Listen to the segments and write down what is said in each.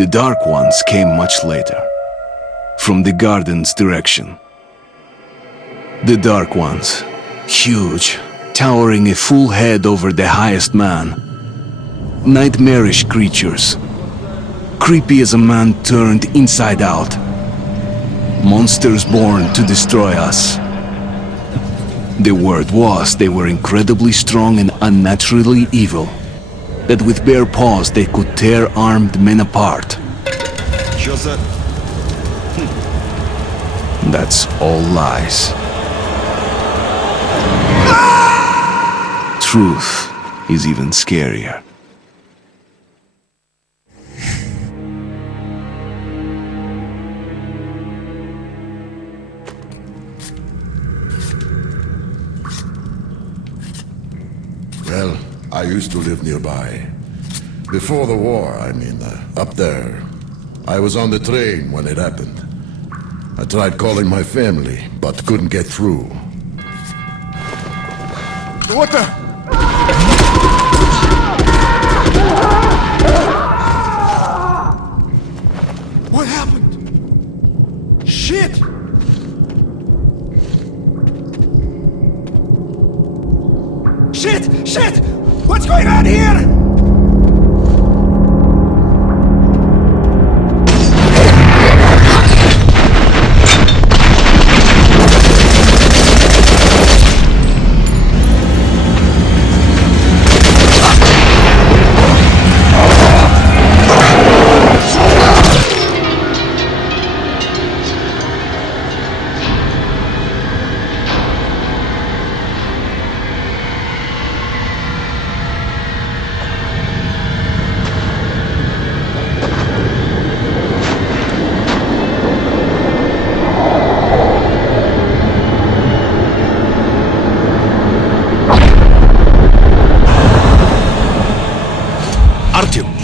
The Dark Ones came much later, from the garden's direction. The Dark Ones, huge, towering a full head over the highest man. Nightmarish creatures, creepy as a man turned inside out. Monsters born to destroy us. The word was they were incredibly strong and unnaturally evil, that with bare paws they could tear armed men apart. That's all lies. Truth is even scarier. Well, I used to live nearby. Before the war, I mean, up there. I was on the train when it happened. I tried calling my family, but couldn't get through. What the? What happened? Shit! Shit! Shit! What's going on here?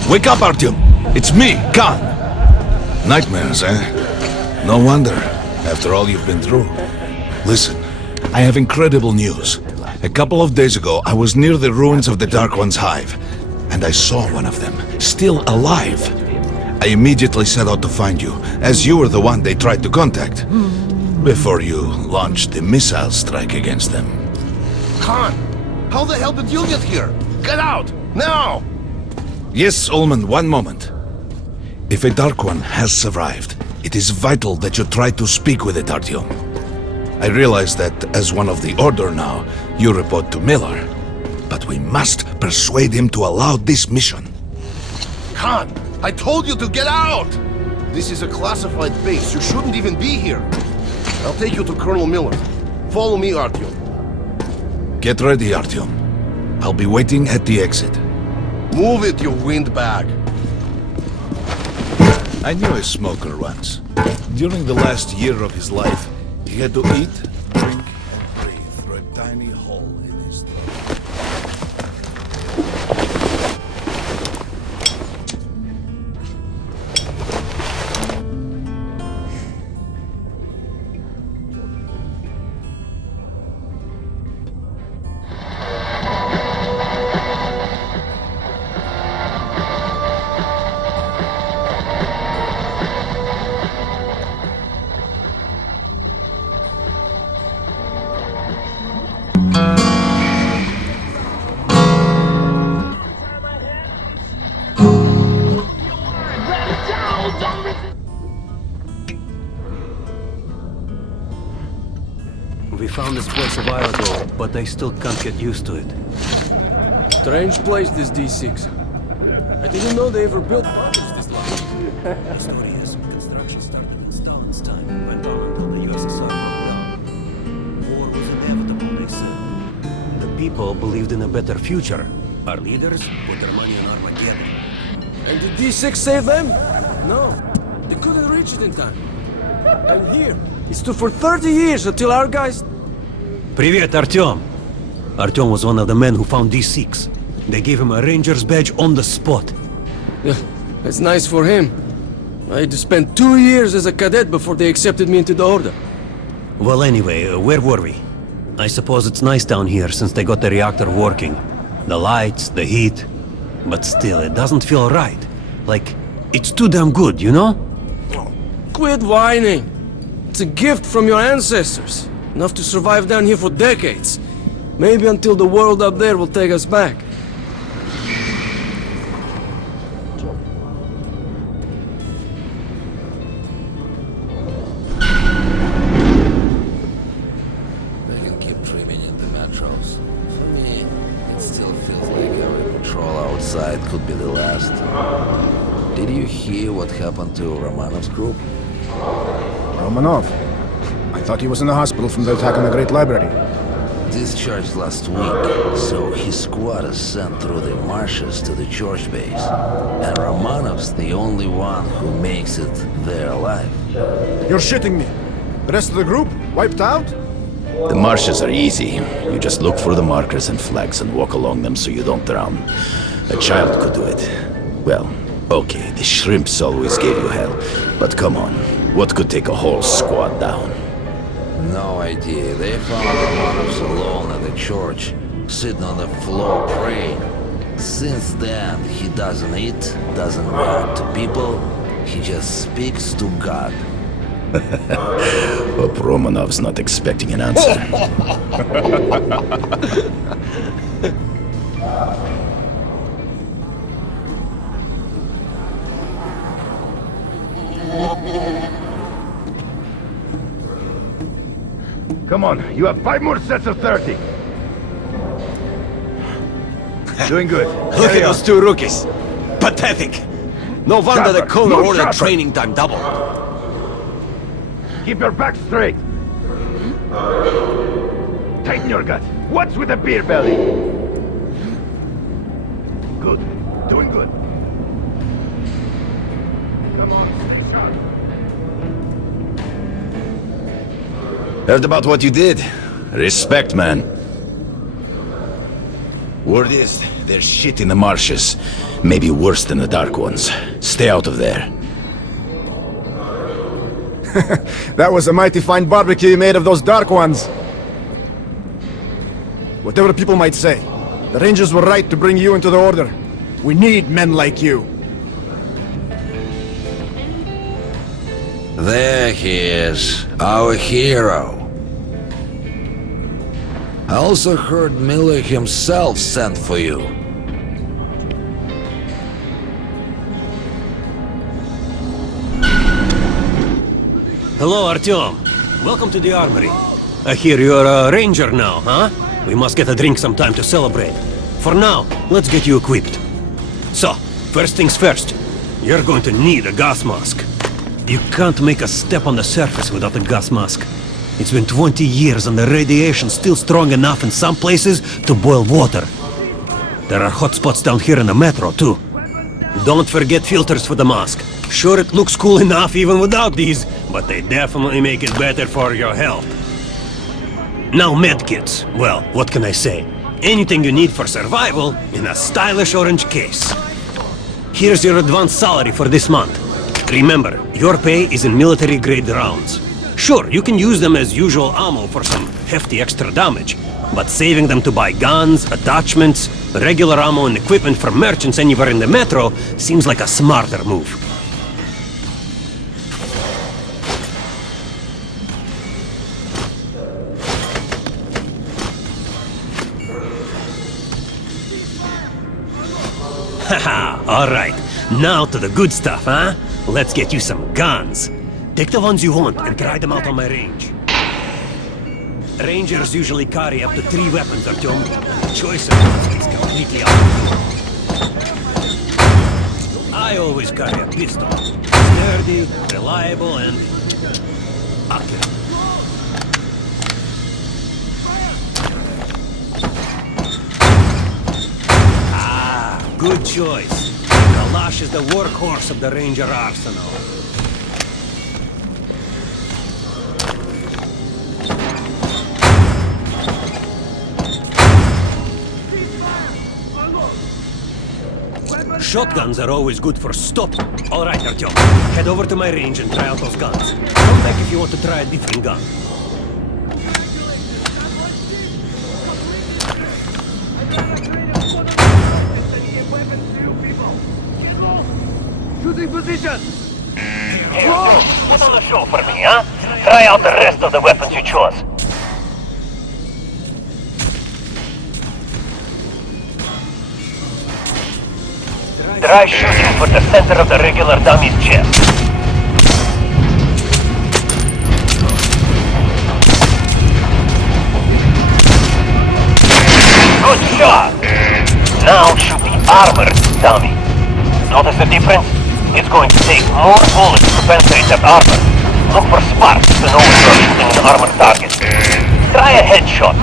Wake up, Artyom! It's me, Khan! Nightmares, eh? No wonder, after all you've been through. Listen, I have incredible news. A couple of days ago, I was near the ruins of the Dark One's hive, and I saw one of them, still alive. I immediately set out to find you, as you were the one they tried to contact, before you launched the missile strike against them. Khan, how the hell did you get here? Get out, now! Yes, Ullman, one moment. If a Dark One has survived, it is vital that you try to speak with it, Artyom. I realize that, as one of the Order now, you report to Miller. But we must persuade him to allow this mission. Khan, I told you to get out! This is a classified base. You shouldn't even be here. I'll take you to Colonel Miller. Follow me, Artyom. Get ready, Artyom. I'll be waiting at the exit. Move it, you windbag! I knew a smoker once. During the last year of his life, he had to eat, drink, and breathe through a tiny hole in his throat. We found this place a while ago, but I still can't get used to it. Strange place, this D6. I didn't know they ever built bombers this long. The story is, construction started in Stalin's time and went on until the USSR broke down. War was inevitable, they said. The people believed in a better future. Our leaders put their money on Armageddon. And did D6 save them? No. They couldn't reach it in time. And here, it stood for 30 years until our guys... Привет, Artyom! Artyom was one of the men who found D6. They gave him a ranger's badge on the spot. Yeah, that's nice for him. I had to spend 2 years as a cadet before they accepted me into the Order. Well, anyway, where were we? I suppose it's nice down here since they got the reactor working. The lights, the heat. But still, it doesn't feel right. Like It's too damn good, you know? Quit whining. It's a gift from your ancestors. Enough to survive down here for decades. Maybe until the world up there will take us back. They can keep dreaming in the metros. For me, it still feels like every patrol outside could be the last. Did you hear what happened to Romanov's group? Romanov? I thought he was in the hospital from the attack on the Great Library. Discharged last week, so his squad is sent through the marshes to the church base. And Romanov's the only one who makes it there alive. You're shitting me. The rest of the group? Wiped out? The marshes are easy. You just look for the markers and flags and walk along them so you don't drown. A child could do it. Well, okay, the shrimps always gave you hell. But come on, what could take a whole squad down? No idea. They found Romanov's alone at the church, sitting on the floor praying. Since then, he doesn't eat, doesn't react to people. He just speaks to God. Hope Romanov's not expecting an answer. Come on, you have 5 more sets of 30. Doing good. Look at those two rookies. Pathetic. No wonder the Sharper, colonel move ordered sharper. training time double. Keep your back straight. Tighten your gut. What's with the beer belly? Good. Doing good. Come on, stay sharp. Heard about what you did. Respect, man. Word is, there's shit in the marshes. Maybe worse than the Dark Ones. Stay out of there. That was a mighty fine barbecue you made of those Dark Ones. Whatever people might say, the Rangers were right to bring you into the Order. We need men like you. There he is, our hero. I also heard Miller himself sent for you. Hello, Artyom. Welcome to the armory. I hear you're a ranger now, huh? We must get a drink sometime to celebrate. For now, let's get you equipped. So, first things first. You're going to need a gas mask. You can't make a step on the surface without a gas mask. It's been 20 years and the radiation's still strong enough in some places to boil water. There are hot spots down here in the metro, too. Don't forget filters for the mask. Sure, it looks cool enough even without these, but they definitely make it better for your health. Now medkits. Well, what can I say? Anything you need for survival in a stylish orange case. Here's your advance salary for this month. Remember, your pay is in military-grade rounds. Sure, you can use them as usual ammo for some hefty extra damage, but saving them to buy guns, attachments, regular ammo and equipment for merchants anywhere in the metro seems like a smarter move. Haha, alright. Now to the good stuff, huh? Let's get you some guns. Take the ones you want and try them out on my range. Rangers usually carry up to 3 weapons, Artyom. The choice of guns is completely up to you. I always carry a pistol. Sturdy, reliable, and accurate. Ah, good choice. Kalash is the workhorse of the Ranger arsenal. Shotguns are always good for stop. All right, Artyom. Head over to my range and try out those guns. Come back if you want to try a different gun. Shoot Losing position! Put on a show for me, huh? Try out the rest of the weapons you chose. Try shooting for the center of the regular dummy's chest. Good shot! Now shoot the armored dummy. Notice the difference? It's going to take more bullets to penetrate that armor. Look for sparks to know when you're shooting an armored target. Try a headshot.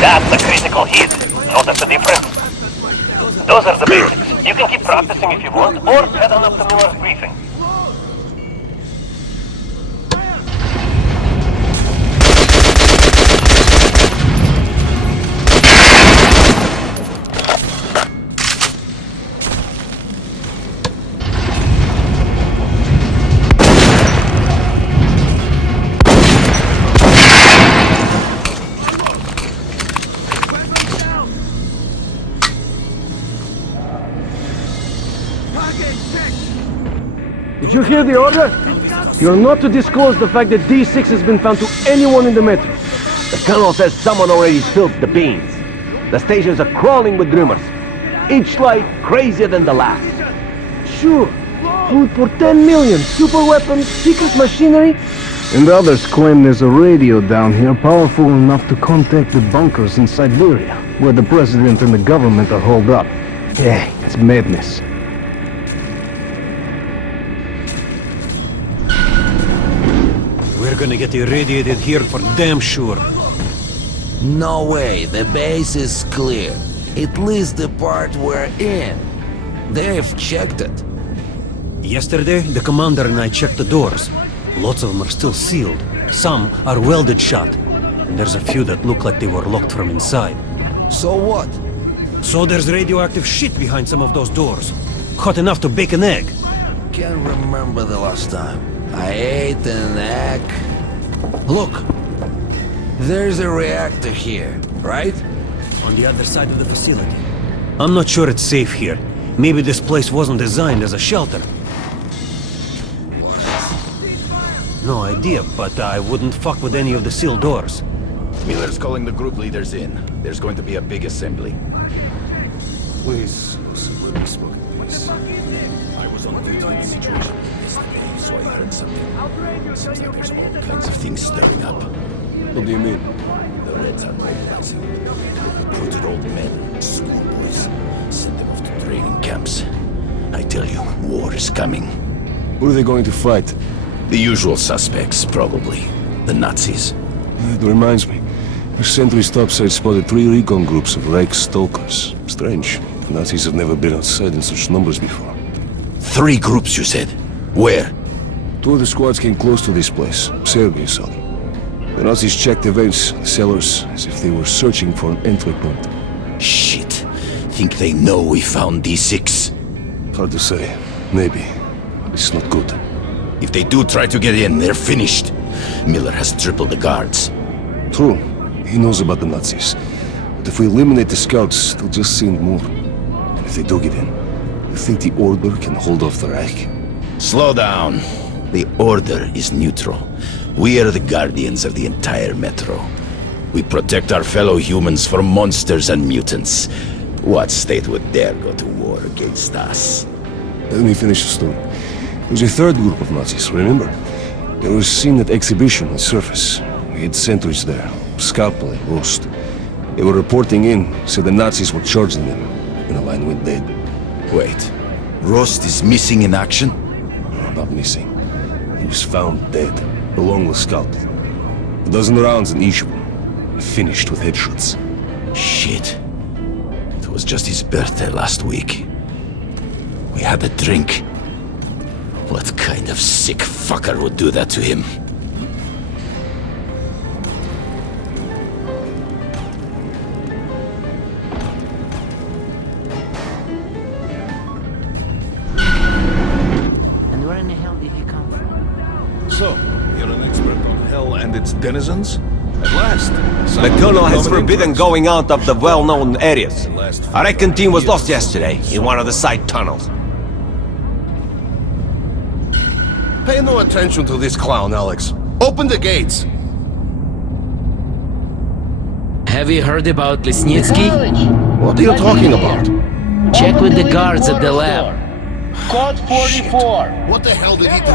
That's a critical hit. Notice the difference? Those are the basics. You can keep practicing if you want, or head on up to Miller's briefing. Did you hear the order? You're not to disclose the fact that D6 has been found to anyone in the metro. The colonel says someone already spilled the beans. The stations are crawling with rumors. Each like crazier than the last. Sure. Food for 10 million, super weapons, secret machinery. And others claim there's a radio down here powerful enough to contact the bunkers in Siberia, where the president and the government are holed up. Yeah, it's madness. We're gonna get irradiated here for damn sure. No way, the base is clear. At least the part we're in. They've checked it. Yesterday, the commander and I checked the doors. Lots of them are still sealed. Some are welded shut. And there's a few that look like they were locked from inside. So what? So there's radioactive shit behind some of those doors. Hot enough to bake an egg. Can't remember the last time I ate an egg. Look, there's a reactor here, right? On the other side of the facility. I'm not sure it's safe here. Maybe this place wasn't designed as a shelter. No idea, but I wouldn't fuck with any of the sealed doors. Miller's calling the group leaders in. There's going to be a big assembly. Please, let me smoke in peace. I was on duty in the situation yesterday, so I heard something. Seems like there's all kinds of things stirring up. What do you mean? The Reds are mobilizing. They've recruited old men, schoolboys, sent them off to training camps. I tell you, war is coming. Who are they going to fight? The usual suspects, probably. The Nazis. It reminds me. A sentry's topside spotted 3 recon groups of Reich stalkers. Strange. The Nazis have never been outside in such numbers before. 3 groups, you said? Where? 2 of the squads came close to this place. Sergei saw them. The Nazis checked the vents, the cellars, as if they were searching for an entry point. Shit. Think they know we found D6? Hard to say. Maybe. But it's not good. If they do try to get in, they're finished. Miller has tripled the guards. True. He knows about the Nazis. But if we eliminate the scouts, they'll just send more. And if they do get in, you think the Order can hold off the Reich? Slow down. The Order is neutral. We are the guardians of the entire metro. We protect our fellow humans from monsters and mutants. What state would dare go to war against us? Let me finish the story. There was a 3rd group of Nazis, remember? They were seen at exhibition on surface. We had sentries there, Scalpel and Rost. They were reporting in, so the Nazis were charging them, and the line went dead. Wait, Rost is missing in action? No, not missing. He was found dead, along with Scalpel. A dozen rounds in each one, finished with headshots. Shit. It was just his birthday last week. We had a drink. What kind of sick fucker would do that to him? And where in the hell did you come from? So, you're an expert on hell and its denizens? At last! The colonel has forbidden going out of the well-known areas. Our recon team was lost yesterday in one of the side tunnels. Pay no attention to this clown, Alex. Open the gates. Have you heard about Lesnitsky? What are you talking about? Check with the guards at the lab. Code 44. What the hell did he do?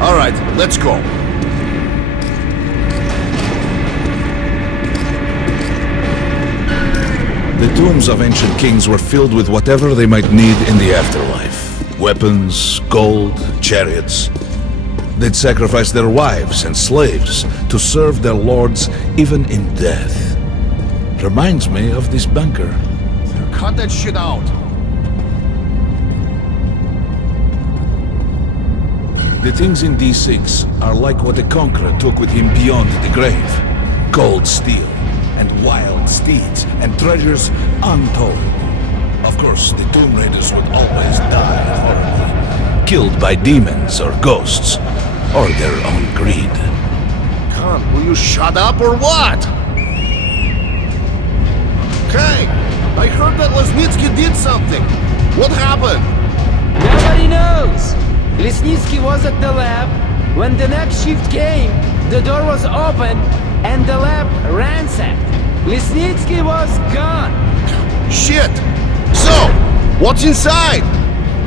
All right, let's go. The tombs of ancient kings were filled with whatever they might need in the afterlife. Weapons, gold, chariots. They'd sacrifice their wives and slaves to serve their lords even in death. Reminds me of this bunker. Cut that shit out. The things in D6 are like what the Conqueror took with him beyond the grave. Gold steel, and wild steeds, and treasures untold. Of course, the Tomb Raiders would always die horribly, killed by demons or ghosts, or their own greed. Khan, will you shut up or what? Okay, I heard that Lesnitsky did something. What happened? Nobody knows. Lesnitsky was at the lab. When the next shift came, the door was open and the lab ransacked. Lesnitsky was gone. Shit! So, what's inside?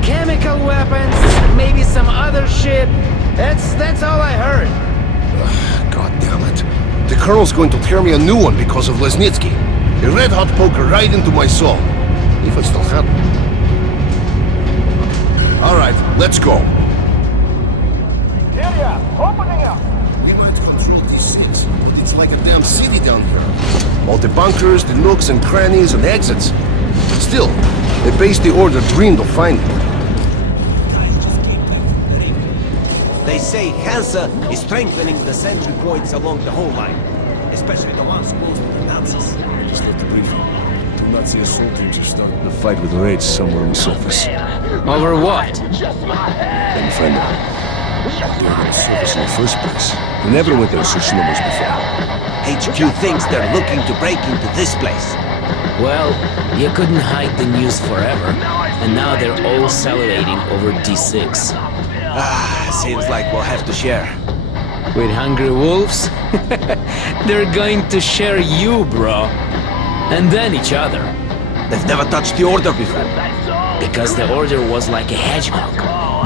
Chemical weapons, maybe some other shit. That's all I heard. God damn it. The Colonel's going to tear me a new one because of Lesnitsky. A red-hot poker right into my soul. If I still have it. Alright, let's go. Opening up! We might control D6, but it's like a damn city down here. All the bunkers, the nooks and crannies and exits. Still, the base the Order dreamed of finding. They say Hansa is strengthening the sentry points along the whole line, especially the ones close to the Nazis. Just left the briefing. Two Nazi assault teams are starting to fight with raids somewhere on the surface. Over what? Didn't find out. They're on the surface in the first place. We never went there such numbers before. HQ thinks they're looking to break into this place. Well, you couldn't hide the news forever, and now they're all salivating over D6. Seems like we'll have to share. With hungry wolves? They're going to share you, bro. And then each other. They've never touched the Order before. Because the Order was like a hedgehog.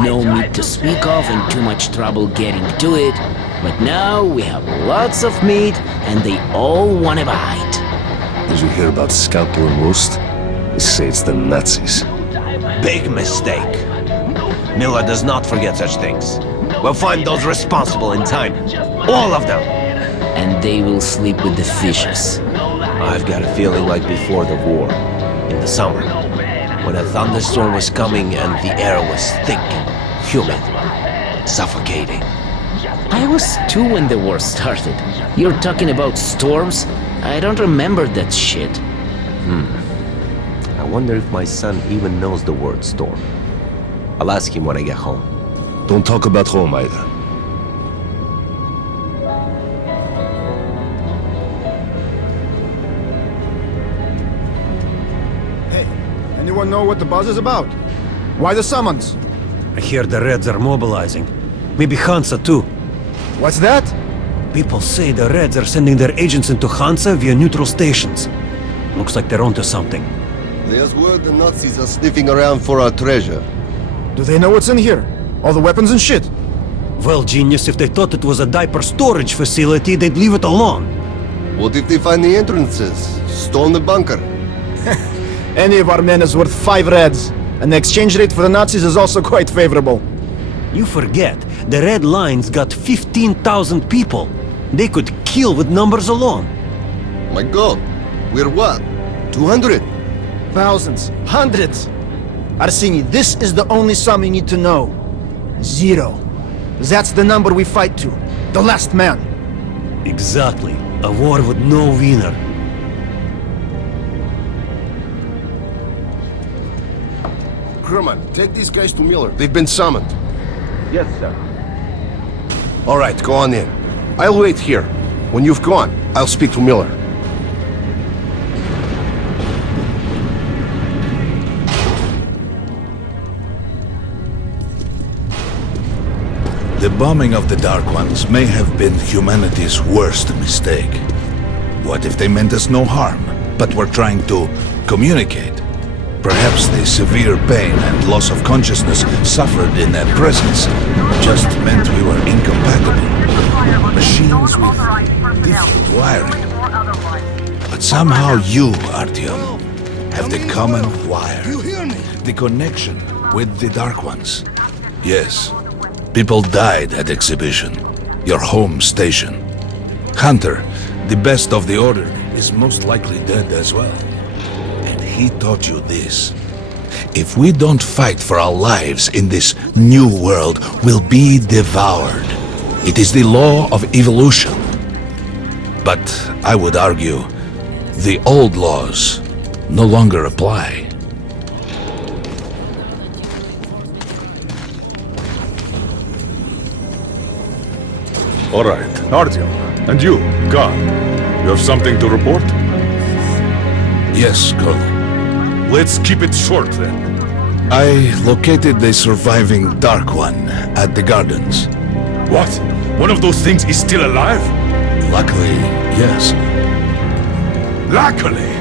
No meat to speak of and too much trouble getting to it. But now we have lots of meat and they all want a bite. Did you hear about Scout to Roost? They say it's the Nazis. Big mistake. Miller does not forget such things. We'll find those responsible in time. All of them. And they will sleep with the fishes. I've got a feeling like before the war. In the summer. When a thunderstorm was coming and the air was thick and humid. Suffocating. I was 2 when the war started. You're talking about storms? I don't remember that shit. I wonder if my son even knows the word storm. I'll ask him when I get home. Don't talk about home either. Hey, anyone know what the buzz is about? Why the summons? I hear the Reds are mobilizing. Maybe Hansa too. What's that? People say the Reds are sending their agents into Hansa via neutral stations. Looks like they're onto something. There's word the Nazis are sniffing around for our treasure. Do they know what's in here? All the weapons and shit? Well, genius, if they thought it was a diaper storage facility, they'd leave it alone. What if they find the entrances? Storm the bunker? Any of our men is worth 5 Reds, and the exchange rate for the Nazis is also quite favorable. You forget, the Red Line's got 15,000 people. They could kill with numbers alone. My God, we're what? 200? Thousands, hundreds. Arseny, this is the only sum you need to know. 0. That's the number we fight to. The last man. Exactly. A war with no winner. Kerman, take these guys to Miller. They've been summoned. Yes, sir. All right, go on in. I'll wait here. When you've gone, I'll speak to Miller. The bombing of the Dark Ones may have been humanity's worst mistake. What if they meant us no harm, but were trying to communicate? Perhaps the severe pain and loss of consciousness suffered in their presence just meant we were incompatible. Machines with different wiring. But somehow you, Artyom, have the common wire. The connection with the Dark Ones. Yes, people died at Exhibition, your home station. Hunter, the best of the Order, is most likely dead as well. And he taught you this. If we don't fight for our lives in this new world, we'll be devoured. It is the law of evolution. But I would argue, the old laws no longer apply. All right, Artyom. And you, Khan, you have something to report? Yes, Colonel. Let's keep it short, then. I located the surviving Dark One at the Gardens. What? One of those things is still alive? Luckily, yes. Luckily?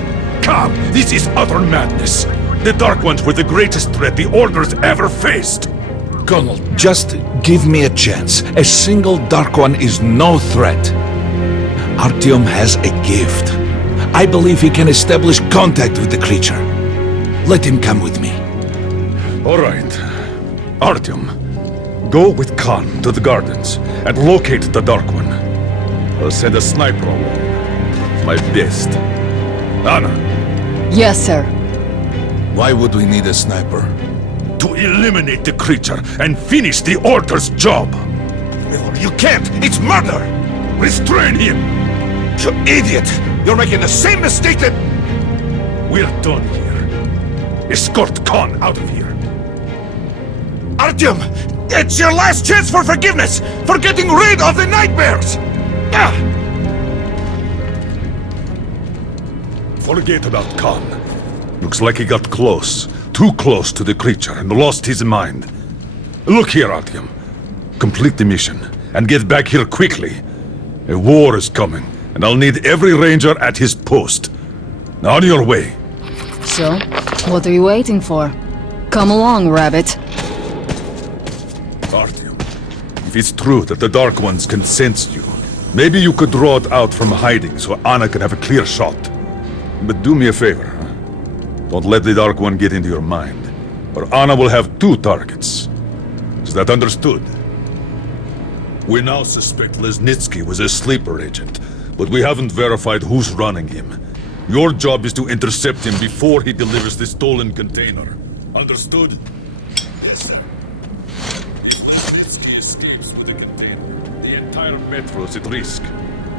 Come, this is utter madness. The Dark Ones were the greatest threat the Order's ever faced. Colonel, just give me a chance. A single Dark One is no threat. Artyom has a gift. I believe he can establish contact with the creature. Let him come with me. All right. Artyom, go with Khan to the Gardens and locate the Dark One. I'll send a sniper along. My best. Anna. Yes, sir. Why would we need a sniper? To eliminate the creature and finish the Order's job. You can't! It's murder! Restrain him! You idiot! You're making the same mistake that... We're done here. Escort Khan out of here. Artyom! It's your last chance for forgiveness! For getting rid of the nightmares! Forget about Khan. Looks like he got close. Too close to the creature and lost his mind. Look here, Artyom. Complete the mission and get back here quickly. A war is coming, and I'll need every ranger at his post. Now on your way. So, what are you waiting for? Come along, Rabbit. Artyom, if it's true that the Dark Ones can sense you, maybe you could draw it out from hiding so Anna can have a clear shot. But do me a favor, huh? Don't let the Dark One get into your mind, or Anna will have two targets. Is that understood? We now suspect Lesnitsky was a sleeper agent, but we haven't verified who's running him. Your job is to intercept him before he delivers the stolen container. Understood? Yes, sir. If Lesnitsky escapes with the container, the entire metro's at risk.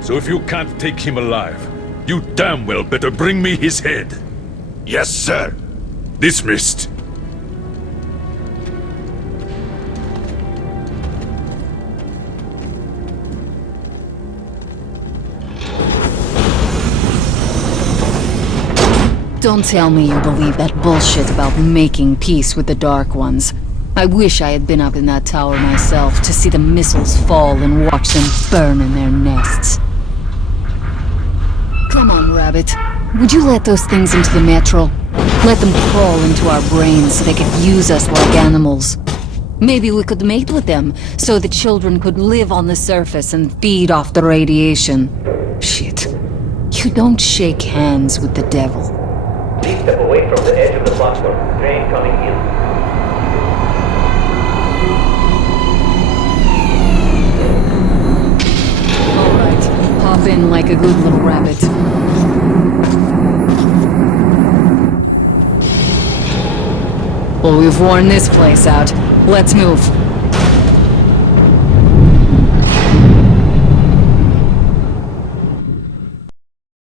So if you can't take him alive, you damn well better bring me his head. Yes, sir. Dismissed. Don't tell me you believe that bullshit about making peace with the Dark Ones. I wish I had been up in that tower myself to see the missiles fall and watch them burn in their nests. Come on, Rabbit. Would you let those things into the metro? Let them crawl into our brains so they could use us like animals. Maybe we could mate with them, so the children could live on the surface and feed off the radiation. Shit. You don't shake hands with the devil. Please step away from the edge of the platform. Train coming in. Alright, hop in like a good little rabbit. Well, we've worn this place out. Let's move.